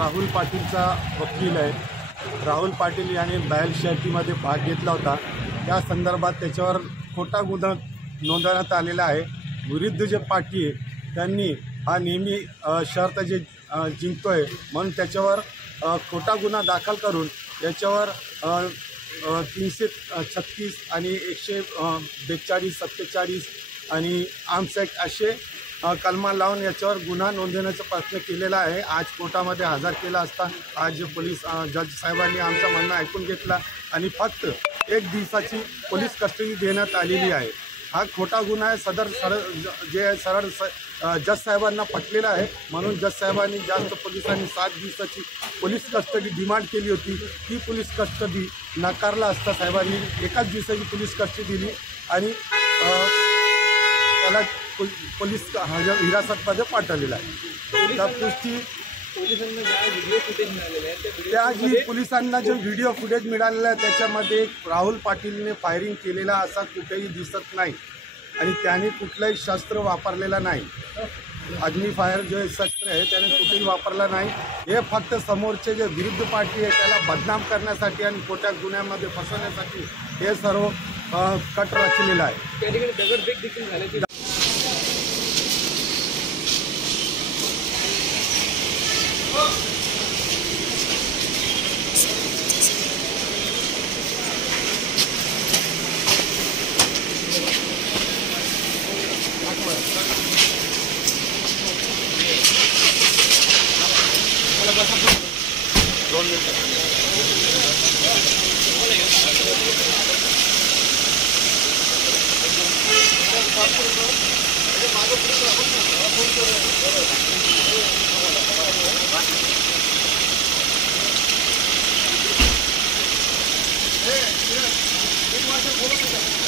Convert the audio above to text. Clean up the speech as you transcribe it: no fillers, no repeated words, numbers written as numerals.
राहुल पाटीलचा वकील आहे। राहुल पाटील यांनी बैल शर्यतीमध्ये भाग घेतला होता। त्या संदर्भात त्याच्यावर खोटा गुन्हा नोंदवण्यात आलेला आहे। विरुद्ध जे पार्टी आहे त्यांनी हा नेहमी शर्त जे जिंकतोय म्हणून त्याच्यावर खोटा गुन्हा दाखल करून याच्यावर 336 आणि 142, 47 आणि आर्म्स ॲक्ट असे कलमा लावून याच्यावर गुन्हा नोंदवण्याचा प्रयत्न केलेला आहे। आज कोर्टामध्ये हजर केला असता आज पोलीस जज साहेबांनी आमचं म्हणणं ऐकून घेतला आणि फक्त 1 दिवसाची पोलीस कस्टडी देण्यात आलेली आहे। हा खोटा गुन्हा आहे। सरळ जज साहेबांना पटलेला आहे म्हणून जज साहेबांनी जास्त पोलिसांनी 7 दिवसाची पोलीस कस्टडी डिमांड केली होती। ती पोलीस कस्टडी नाकारला असता साहेबांनी 1 दिवसाची पोलीस कस्टडी दिली आणि त्याला पोलीस हिरासतमध्ये पाठवलेला आहे। त्या पुष्टी पोलिसांना जो व्हिडिओ फुटेज मिळालेला आहे त्याच्यामध्ये राहुल पाटीलने फायरिंग केलेला असा कुठेही दिसत नाही आणि त्याने कुठलंही शस्त्र वापरलेला नाही। अग्नी फायर जे शस्त्र आहे त्याने कुठेही वापरला नाही। हे फक्त समोरचे जे विरुद्ध पार्टी आहे त्याला बदनाम करण्यासाठी आणि खोट्या गुन्ह्यामध्ये फसवण्यासाठी हे सर्व कट रचलेलं आहे। त्या ठिकाणी दगडफेक देखील झाल्याची एक वर्ष बोलू